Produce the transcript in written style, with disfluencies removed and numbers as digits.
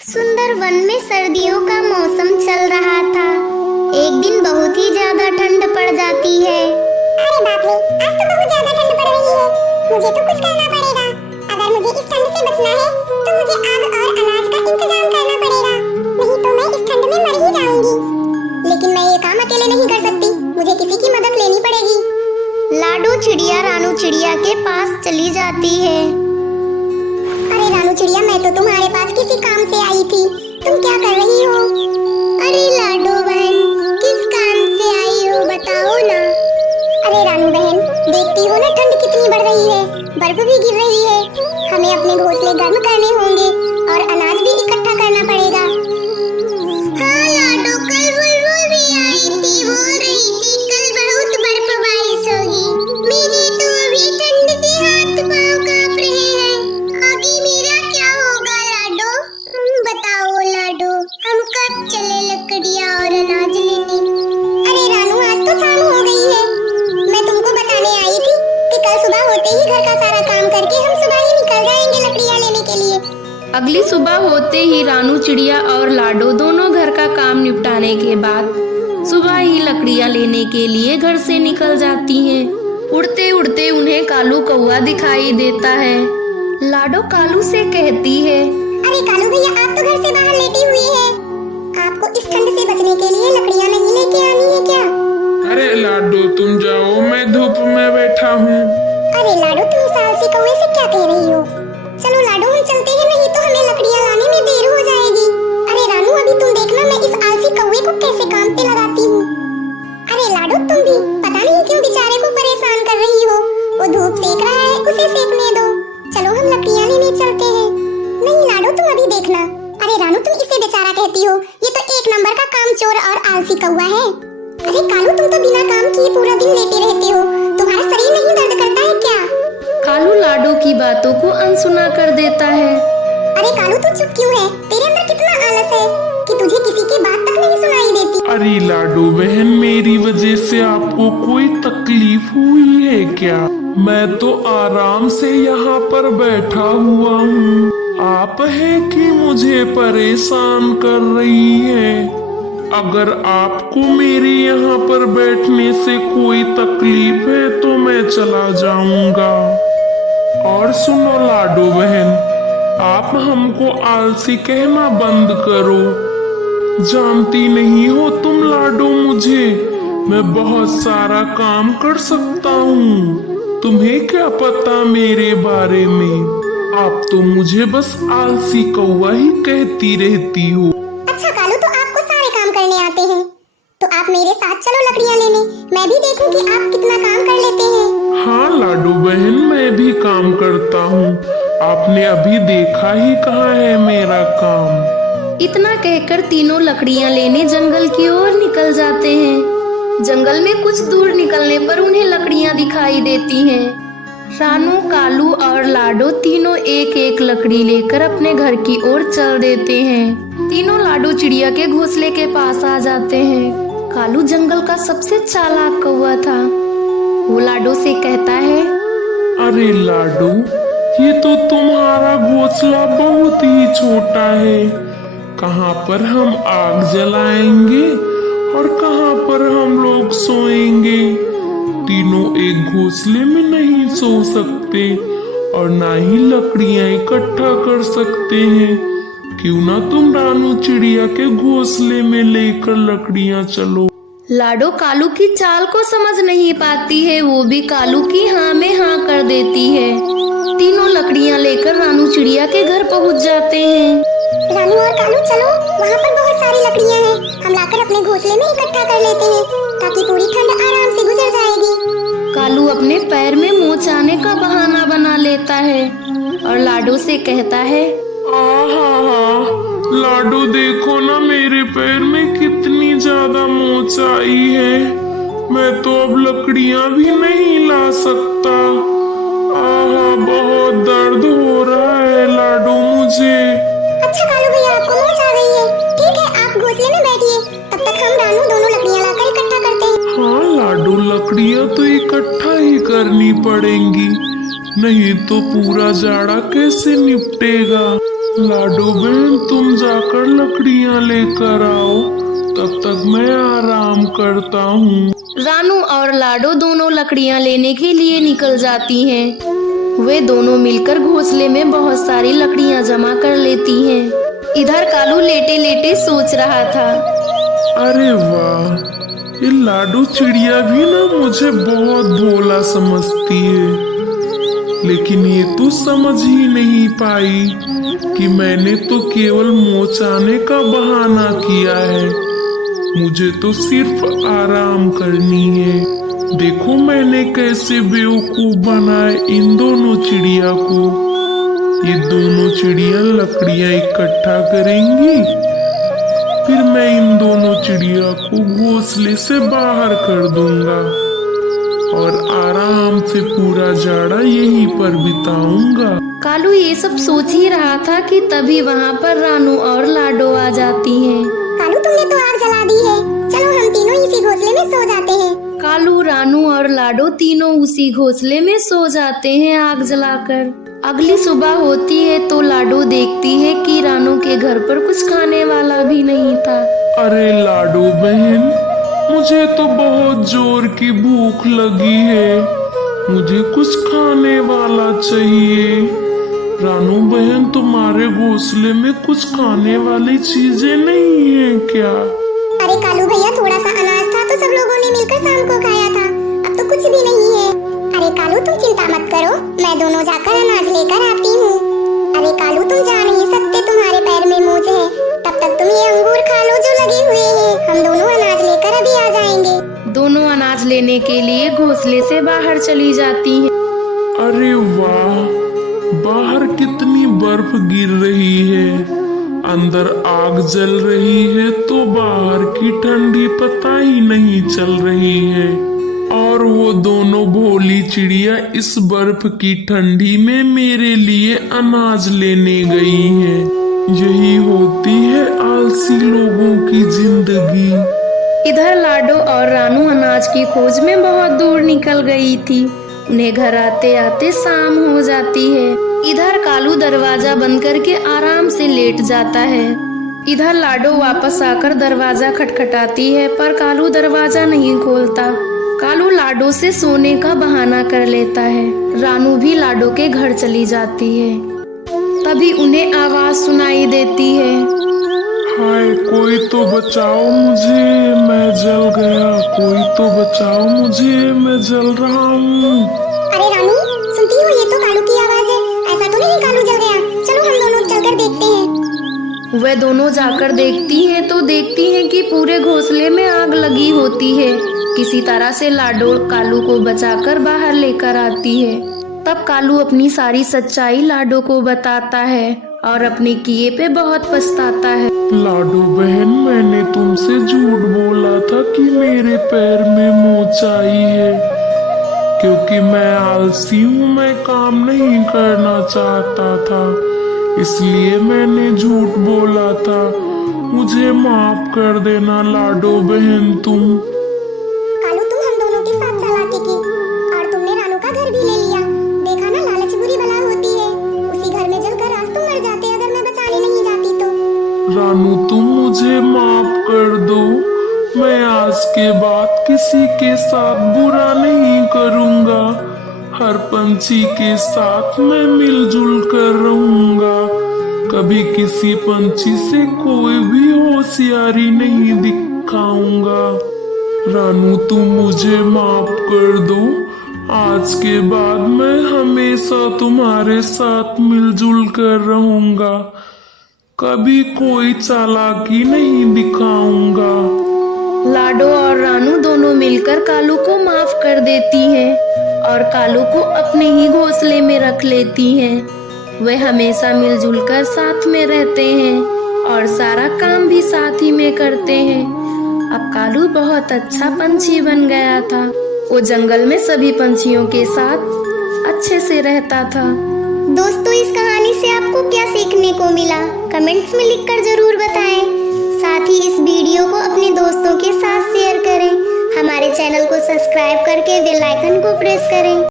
सुंदर वन में सर्दियों का मौसम चल रहा था। एक दिन बहुत ही ज्यादा ठंड पड़ जाती है। अरे बाप रे, आज तो बहुत ज्यादा ठंड पड़ रही है। मुझे तो कुछ करना पड़ेगा। अगर मुझे इस ठंड से बचना है तो मुझे आग और अनाज का इंतजाम करना पड़ेगा, नहीं तो मैं इस ठंड में मर ही जाऊंगी। लेकिन मैं ये काम अकेले नहीं कर सकती, मुझे किसी की मदद लेनी पड़ेगी। लाडो चिड़िया रानू चिड़िया के पास चली जाती है। अरे रानू चिड़िया, मैं तो तुम्हारे पास किसी काम से आई थी, तुम क्या कर रही हो? अरे लाडो बहन, किस काम से आई हो बताओ ना। अरे रानू बहन, देखती हो ना ठंड कितनी बढ़ रही है, बर्फ भी गिर रही है। हमें अपने घोंसले गर्म करने होंगे और अनाज भी इकट्ठा करना पड़ेगा। हाँ लाडो, कल बुलबुल भी आई थी, बोल रही थी कल बहुत बर्फ बारिश होगी। मेरे तो अभी ठंड से हाथ पांव कांप रहे हैं। आगे मेरा क्या होगा लाडो, तुम बताओ लाडो, हम कब चले लकड़ियाँ और अनाज लेने? अरे रानू, आज तो शाम हो गई है। मैं तुमको बताने आई थी कि कल सुबह होते ही घर का सारा काम करके हम सुबह ही निकल जाएंगे लकड़ियाँ लेने के लिए। अगली सुबह होते ही रानू चिड़िया और लाडो दोनों घर का काम निपटाने के बाद सुबह ही लकड़ियाँ लेने के लिए घर से निकल जाती हैं। उड़ते उड़ते उन्हें कालू कौवा दिखाई देता है। लाडो कालू से कहती है, अरे कालू भैया, आप तो घर से बाहर लेटी हुई है। आपको इस ठंड से बचने के लिए लकड़ियाँ नहीं लेके आनी है क्या? अरे लाडो, तुम जाओ, मैं धूप में बैठा हूँ। अरे लाडो, तुम इस आलसी कौवे से क्या कह रही हो? चलो लाडो, हम चलते हैं, नहीं तो हमें लकड़ियाँ लाने में देर हो जाएगी। अरे रानू, अभी तुम देखना मैं इस आलसी कौवे को कैसे काम पे लगाती हूँ। अरे लाडो, तुम भी पता नहीं क्यों बेचारे को परेशान कर रही हो। वो धूप सेक रहा है, उसे सेकने दो। चलो हम लकड़ियाँ लेने चलते हैं। नहीं लाडो, तुम अभी देखना। अरे रानू, तुम इसे बेचारा कहती हो, ये तो एक नंबर का कामचोर और आलसी कौवा है। अरे कालू, तुम तो बिना काम किए पूरा दिन लेटे रहते हो, तुम्हारा शरीर नहीं दर्द करता है क्या? कालू लाडो की बातों को अनसुना कर देता है। अरे कालू, तू चुप क्यों है? तेरे अंदर कितना आलस है कि तुझे किसी की बात तक नहीं सुनाई देती। अरे लाडो बहन, मेरी वजह से आपको कोई तकलीफ हुई है क्या? मैं तो आराम से यहाँ पर बैठा हुआ हूँ। आप है कि मुझे परेशान कर रही है। अगर आपको मेरे यहाँ पर बैठने से कोई तकलीफ है तो मैं चला जाऊंगा। और सुनो लाडो बहन, आप हमको आलसी कहना बंद करो। जानती नहीं हो तुम लाडो मुझे, मैं बहुत सारा काम कर सकता हूँ। तुम्हें क्या पता मेरे बारे में? आप तो मुझे बस आलसी कौवा ही कहती रहती हो। अच्छा कालू, तो आपको सारे काम करने आते हैं, तो आप मेरे साथ चलो लकड़ियाँ लेने। मैं भी देखूं कि आप कितना काम कर लेते हैं। हाँ लाडो बहन, मैं भी काम करता हूँ। आपने अभी देखा ही कहाँ है मेरा काम। इतना कहकर तीनों लकड़ियाँ लेने जंगल की ओर निकल जाते हैं। जंगल में कुछ दूर निकलने पर उन्हें लकड़ियाँ दिखाई देती हैं। रानू, कालू और लाडो तीनों एक एक लकड़ी लेकर अपने घर की ओर चल देते हैं। तीनों लाडो चिड़िया के घोंसले के पास आ जाते हैं। कालू जंगल का सबसे चालाक कौवा था। वो लाडो से कहता है, अरे लाडो, ये तो तुम्हारा घोंसला बहुत ही छोटा है। कहाँ पर हम आग जलाएंगे और कहाँ पर हम लोग सोएंगे? तीनों एक घोंसले में नहीं सो सकते और ना ही लकड़ियाँ इकट्ठा कर सकते हैं। क्यों ना तुम रानू चिड़िया के घोंसले में लेकर लकड़ियाँ चलो। लाडो कालू की चाल को समझ नहीं पाती है। वो भी कालू की हाँ में हाँ कर देती है। तीनों लकड़ियाँ लेकर रानू चिड़िया के घर पहुँच जाते हैं। रानू और कालू, चलो, वहाँ पर बहुत सारी लकड़ियाँ हैं, हम लाकर अपने घोंसले में इकट्ठा कर लेते हैं ताकि पूरी ठंड आराम से गुजर जाएगी। कालू अपने पैर में मोच आने का बहाना बना लेता है और लाडो से कहता है, लाडो देखो ना, मेरे पैर में कितनी ज्यादा मोच आई है। मैं तो अब लकड़ियाँ भी नहीं ला सकता। बहुत दर्द हो रहा है लाडो मुझे। अच्छा कालू भैया, आपको मोच आ गई है, ठीक है, आप घोंसले में बैठिए, तब तक हम रानू दोनों लकड़ियाँ लाकर इकट्ठा करते हैं। हाँ लाडो, लकड़ियाँ तो इकट्ठा ही करनी पड़ेंगी, नहीं तो पूरा जाड़ा कैसे निपटेगा। लाडो बहन तुम जाकर लकड़ियां लेकर आओ, तब तक मैं आराम करता हूँ। रानू और लाडो दोनों लकड़ियां लेने के लिए निकल जाती हैं। वे दोनों मिलकर घोंसले में बहुत सारी लकड़ियां जमा कर लेती हैं। इधर कालू लेटे लेटे सोच रहा था। अरे वाह, ये लाडो चिड़िया भी ना मुझे बहुत भोला समझती है, लेकिन ये तो समझ ही नहीं पाई कि मैंने तो केवल मोचाने का बहाना किया है। मुझे तो सिर्फ आराम करनी है। देखो मैंने कैसे बेवकूफ बनाए इन दोनों चिड़िया को। ये दोनों चिड़िया लकड़ियां इकट्ठा करेंगी, फिर मैं इन दोनों चिड़िया को घोंसले से बाहर कर दूंगा और आराम से पूरा जाड़ा यहीं पर बिताऊंगा। कालू ये सब सोच ही रहा था कि तभी वहाँ पर रानू और लाडो आ जाती हैं। कालू तुमने तो आग जला दी है, चलो हम तीनों इसी घोंसले में सो जाते हैं। कालू, रानू और लाडो तीनों उसी घोंसले में सो जाते हैं आग जलाकर। अगली सुबह होती है तो लाडो देखती है कि रानू के घर पर कुछ खाने वाला भी नहीं था। अरे लाडो बहन, मुझे तो बहुत जोर की भूख लगी है, मुझे कुछ खाने वाला चाहिए। रानू बहन, तुम्हारे घोंसले में कुछ खाने वाली चीजें नहीं है क्या? अरे कालू भैया, थोड़ा सा अनाज था तो सब लोगों ने मिलकर शाम को खाया था, अब तो कुछ भी नहीं है। अरे कालू तुम चिंता मत करो, मैं दोनों जाकर अनाज लेकर आती हूँ। अरे कालू तुम जा नहीं सकते, तुम्हारे पैर में मोच है, तब तक तुम ये अंगूर खा लो जो लगे हुए हैं, हम दोनों अनाज लेकर अभी आ जाएंगे। दोनों अनाज लेने के लिए घोंसले से बाहर चली जाती हैं। अरे वाह, बाहर कितनी बर्फ गिर रही है, अंदर आग जल रही है तो बाहर की ठंडी पता ही नहीं चल रही है। और वो दोनों भोली चिड़िया इस बर्फ की ठंडी में मेरे लिए अनाज लेने गई हैं। यही होती है आलसी लोगों की जिंदगी। इधर लाडो और रानू अनाज की खोज में बहुत दूर निकल गई थी। उन्हें घर आते आते शाम हो जाती है। इधर कालू दरवाजा बंद करके आराम से लेट जाता है। इधर लाडो वापस आकर दरवाजा खटखटाती है, पर कालू दरवाजा नहीं खोलता। कालू लाडो से सोने का बहाना कर लेता है। रानू भी लाडो के घर चली जाती है। तभी उन्हें आवाज सुनाई देती है। हाय, कोई तो बचाओ मुझे, मैं जल गया। कोई तो बचाओ मुझे, मैं जल रहा हूँ। अरे रानू, सुनती हो, ये तो कालू की आवाज है। ऐसा तो नहीं कालू जल गया? चलो हम दोनों चलकर देखते हैं। वे दोनों जाकर देखती हैं तो देखती हैं कि पूरे घोंसले में आग लगी होती है। किसी तरह से लाडो कालू को बचाकर बाहर लेकर आती है। तब कालू अपनी सारी सच्चाई लाडो को बताता है और अपने किए पे बहुत पछताता है। लाडो बहन, मैंने तुमसे झूठ बोला था कि मेरे पैर में मोच आई है, क्योंकि मैं आलसी हूँ, मैं काम नहीं करना चाहता था, इसलिए मैंने झूठ बोला था। मुझे माफ कर देना लाडो बहन तुम। कालू, तुम हम दोनों के साथ चालाकी की और तुमने रानू का घर भी ले लिया। देखा ना, लालच बुरी बला होती है। उसी घर में जलकर आज तुम मर जाते अगर मैं बचाने नहीं जाती तो। रानू, तुम मुझे माफ कर दो। मैं आज के बाद किसी के साथ बुरा नहीं करूँगा। हर पंछी के साथ मैं मिलजुल कर रहूँगा। कभी किसी पंछी से कोई भी होशियारी नहीं दिखाऊंगा। रानू, तुम मुझे माफ कर दो। आज के बाद मैं हमेशा तुम्हारे साथ मिलजुल कर रहूँगा। कभी कोई चालाकी नहीं दिखाऊंगा। लाडो और रानू दोनों मिलकर कालू को माफ कर देती हैं और कालू को अपने ही घोंसले में रख लेती हैं। वे हमेशा मिलजुल कर साथ में रहते हैं और सारा काम भी साथ ही में करते हैं। अब कालू बहुत अच्छा पंछी बन गया था। वो जंगल में सभी पंछियों के साथ अच्छे से रहता था। दोस्तों, इस कहानी से आपको क्या सीखने को मिला, कमेंट्स में लिखकर जरूर बताएं। साथ ही इस वीडियो को अपने दोस्तों के साथ शेयर करें। हमारे चैनल को सब्सक्राइब करके बेल आइकन को प्रेस करें।